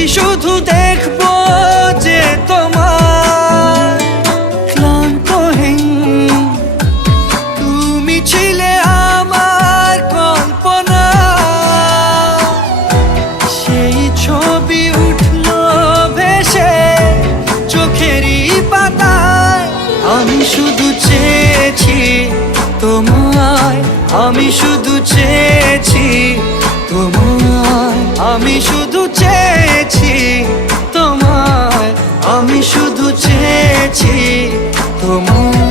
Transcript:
চেয়েছি শুধু দেখবো যে তোমার ক্লান্তহীন তুমি ছিলে আমার কল্পনা। সেই ছবি উঠলো ভেসে চোখেরই পাতায়। আমি শুধু চেয়েছি তোমায়, আমি শুধু চেয়েছি তোমায়, আমি শুধু চেয়েছি তোমায়, আমি শুধু চেয়েছি তোমায়।